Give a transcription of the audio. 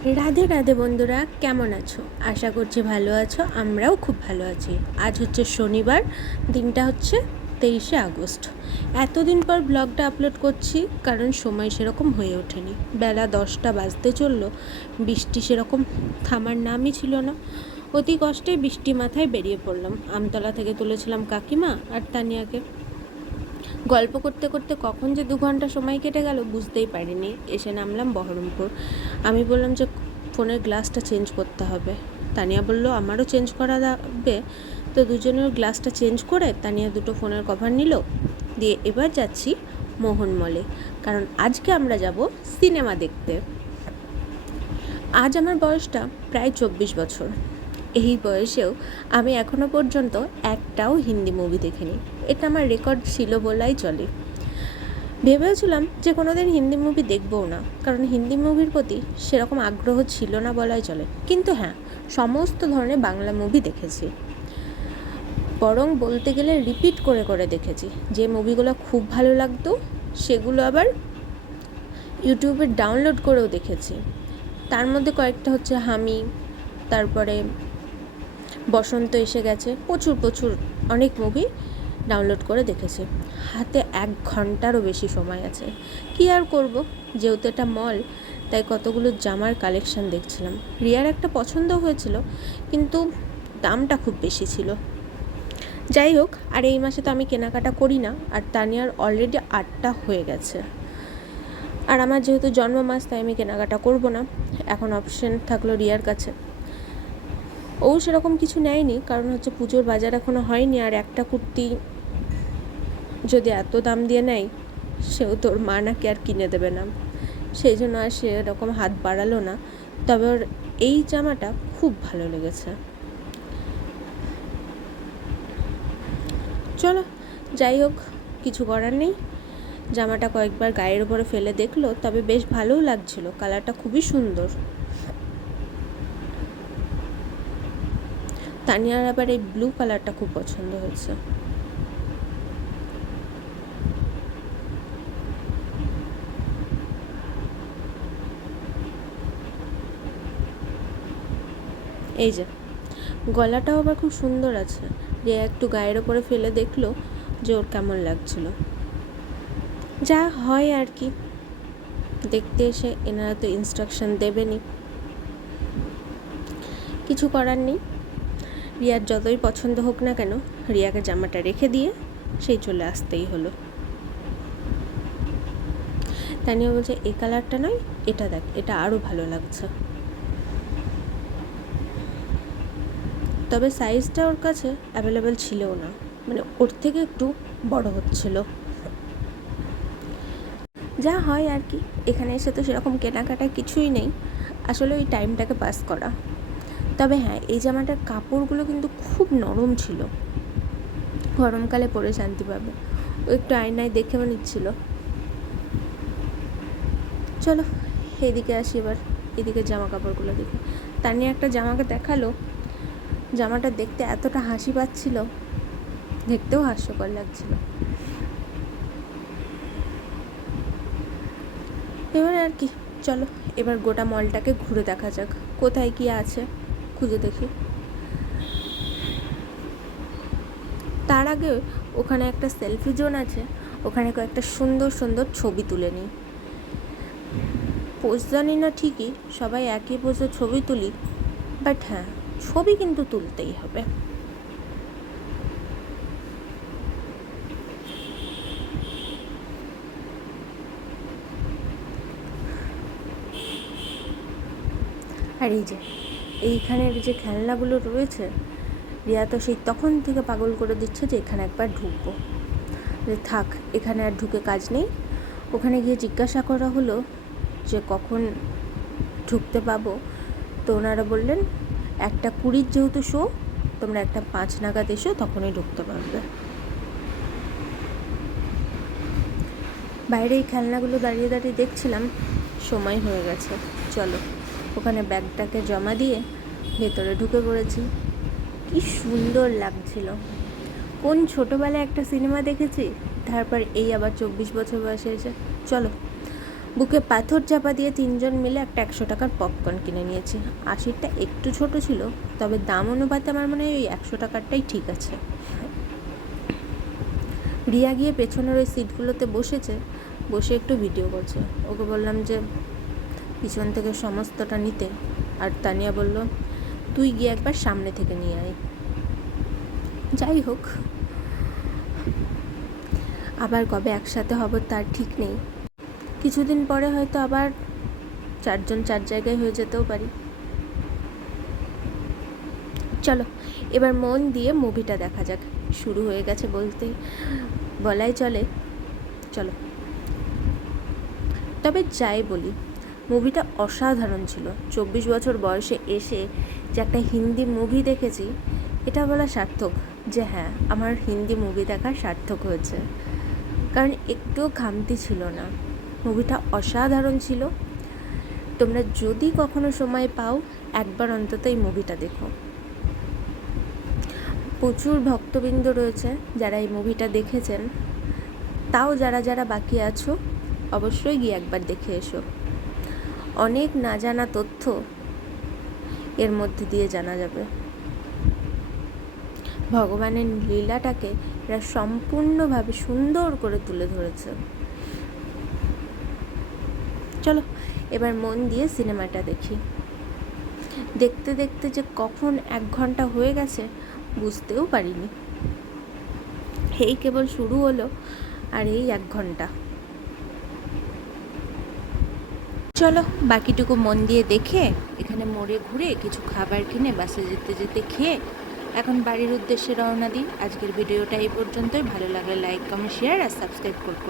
রাধে রাধে বন্ধুরা, কেমন আছো? আশা করছি ভালো আছো। আমরাও খুব ভালো আছি। আজ হচ্ছে শনিবার, দিনটা হচ্ছে 23শে আগস্ট। এতদিন পর ব্লগটা আপলোড করছি কারণ সময় সেরকম হয়ে ওঠেনি। বেলা 10টা বাজতে চললো, বৃষ্টি সেরকম থামার নামই ছিল না। অতি কষ্টে বৃষ্টি মাথায় বেরিয়ে পড়লাম। আমতলা থেকে তুলেছিলাম কাকিমা আর তানিয়াকে। গল্প করতে করতে কখন যে 2 ঘন্টা সময় কেটে গেল বুঝতেই পারিনি। এসে নামলাম বহরমপুর। আমি বললাম যে ফোনের গ্লাসটা চেঞ্জ করতে হবে। তানিয়া বলল আমারও চেঞ্জ করা যাবে। তো দুজনের গ্লাসটা চেঞ্জ করে তানিয়া দুটো ফোনের কভার নিল, দিয়ে এবার যাচ্ছি মোহন মলে, কারণ আজকে আমরা যাব সিনেমা দেখতে। আজ আমার বয়সটা প্রায় 24 বছর। এই বয়সেও আমি এখনও পর্যন্ত একটাও হিন্দি মুভি দেখিনি। এটা আমার রেকর্ড ছিল বলাই চলে। ভেবেছিলাম যে কোনো দিন হিন্দি মুভি দেখবও না, কারণ হিন্দি মুভির প্রতি সেরকম আগ্রহ ছিল না বলাই চলে। কিন্তু হ্যাঁ, সমস্ত ধরনের বাংলা মুভি দেখেছি, বরং বলতে গেলে রিপিট করে করে দেখেছি। যে মুভিগুলো খুব ভালো লাগতো সেগুলো আবার ইউটিউবে ডাউনলোড করেও দেখেছি। তার মধ্যে কয়েকটা হচ্ছে হামি, তারপরে বসন্ত এসে গেছে, প্রচুর প্রচুর অনেক মুভি ডাউনলোড করে দেখেছি। হাতে 1 ঘন্টারও বেশি সময় আছে। কি আর করব, যেহেতু এটা মল, তাই কতগুলো জামার কালেকশান দেখছিলাম। রিয়ার একটা পছন্দ হয়েছিল, কিন্তু দামটা খুব বেশি ছিল। যাই হোক, আর এই মাসে তো আমি কেনাকাটা করি না, আর তানিয়ার অলরেডি 8টা হয়ে গেছে। আর আমার যেহেতু জন্ম মাস, তাই আমি কেনাকাটা করব না। এখন অপশন থাকলো রিয়ার কাছে। ও সেরকম কিছু নেয়নি, কারণ হচ্ছে পুজোর বাজার এখনও হয়নি। আর একটা কুর্তি যদি এত দাম দিয়ে নেয়, সেও তোর মা নাকি আর কিনে দেবে না, সেই জন্য আর সেরকম হাত বাড়ালো না। তবে ওর এই জামাটা খুব ভালো লেগেছে। চলো, যাই হোক, কিছু করার নেই। জামাটা কয়েকবার গায়ের উপরে ফেলে দেখলো, তবে বেশ ভালোও লাগছিল। কালারটা খুবই সুন্দর। তানিয়ার আবার এই ব্লু কালারটা খুব পছন্দ হয়েছে। এই যে গলাটাও আবার খুব সুন্দর আছে। যে একটু গায়ের ওপরে ফেলে দেখলো যে ওর কেমন লাগছিল। যা হয় আর কি, দেখতে এসে এনারা তো ইনস্ট্রাকশন দেবেনি, কিছু করার নেই। রিয়ার যতই পছন্দ হোক না কেন, রিয়াকে জামাটা রেখে দিয়ে সেই চলে আসতেই হলো। তানিয়া বলছে এই কালারটা নয়, এটা দেখ, এটা আরও ভালো লাগছে। তবে সাইজটা ওর কাছে অ্যাভেলেবেল ছিলও না, মানে ওর থেকে একটু বড় হচ্ছিল। যা হয় আর কি, এখানে এসে তো সেরকম কেনাকাটা কিছুই নেই, আসলে ওই টাইমটাকে পাস করা। তবে হ্যাঁ, এই জামাটার কাপড়গুলো কিন্তু খুব নরম ছিল, গরমকালে পরে শান্তি পাবে। ও একটু আয়নায় দেখেও নিচ্ছিল। চলো এইদিকে আসি এবার, এদিকে জামা কাপড়গুলো দেখি। তানিয়া একটা জামাকে দেখালো, জামাটা দেখতে এতটা হাসি পাচ্ছিল, দেখতেও হাস্যকর লাগছিল। এবার আর কি, চলো এবার গোটা মলটাকে ঘুরে দেখা যাক, কোথায় কি আছে খুঁজে দেখি। তার আগে ওখানে একটা সেলফি জোন আছে, ওখানে কয়েকটা সুন্দর সুন্দর ছবি তুলে নিই। পোজ জানি না ঠিকই, সবাই একই পোজে ছবি তুলি, বাট হ্যাঁ, ছবি কিন্তু তুলতেই হবে। আর এই যে এইখানের যে খেলনাগুলো রয়েছে, রিয়া তো সেই তখন থেকে পাগল করে দিচ্ছে যে এখানে একবার ঢুকবো। যে থাক, এখানে আর ঢুকে কাজ নেই। ওখানে গিয়ে জিজ্ঞাসা করা হলো যে কখন ঢুকতে পাবো, তো ওনারা বললেন 1:20 যেহেতু শো, তোমরা 1:05 নাগাদ এসো, তখনই ঢুকতে পারবে। বাইরে এই খেলনাগুলো দাঁড়িয়ে দাঁড়িয়ে দেখছিলাম, সময় হয়ে গেছে। চলো ওখানে ব্যাগটাকে জমা দিয়ে ভেতরে ঢুকে পড়েছি। কি সুন্দর লাগছিল, কোন ছোটোবেলায় একটা সিনেমা দেখেছি, তারপর এই আবার 24 বছর বয়সে এসে। চলো বুকে পাথর চাপা দিয়ে 3জন মিলে একটা 100 টাকার পপকর্ন কিনে নিয়েছি। 80টা একটু ছোট ছিল, তবে দাম অনুপাতে আমার মনে হয় ওই 100 টাকারটাই ঠিক আছে। রিয়া গিয়ে পেছনের ওই সিটগুলোতে বসে একটু ভিডিও করছে। ওকে বললাম যে পিছন থেকে সমস্তটা নিতে, আর তানিয়া বলল তুই গিয়ে একবার সামনে থেকে নিয়ে আয়। যাই হোক, আবার কবে একসাথে হব তার ঠিক নেই। কিছুদিন পরে হয়তো আবার 4জন 4 জায়গায় হয়ে যেতেও পারি। চলো এবার মন দিয়ে মুভিটা দেখা যাক। শুরু হয়ে গেছে বলাই চলে। চলো। তবে যাই বলি, মুভিটা অসাধারণ ছিল। 24 বছর বয়সে এসে যে একটা হিন্দি মুভি দেখেছি, এটা বলা সার্থক যে হ্যাঁ, আমার হিন্দি মুভি দেখা সার্থক হয়েছে। কারণ একটুও খামতি ছিল না, মুভিটা অসাধারণ ছিল। তোমরা যদি কখনো সময় পাও, একবার অন্তত এই মুভিটা দেখো। প্রচুর ভক্তবৃন্দ রয়েছে যারা এই মুভিটা দেখেছেন। তাও যারা বাকি আছো, অবশ্যই গিয়ে একবার দেখে এসো। অনেক না জানা তথ্য এর মধ্যে দিয়ে জানা যাবে। ভগবানের লীলাটাকে এরা সম্পূর্ণভাবে সুন্দর করে তুলে ধরেছে। চলো এবার মন দিয়ে সিনেমাটা দেখি। দেখতে দেখতে যে কখন 1 ঘন্টা হয়ে গেছে বুঝতেও পারিনি। এই কেবল শুরু হলো, আর এই 1 ঘন্টা। চলো বাকিটুকু মন দিয়ে দেখে, এখানে মোড়ে ঘুরে কিছু খাবার কিনে বাসে যেতে যেতে খেয়ে এখন বাড়ির উদ্দেশ্যে রওনা দিই। আজকের ভিডিওটা এই পর্যন্তই। ভালো লাগলে লাইক, কমেন্ট, শেয়ার আর সাবস্ক্রাইব করো।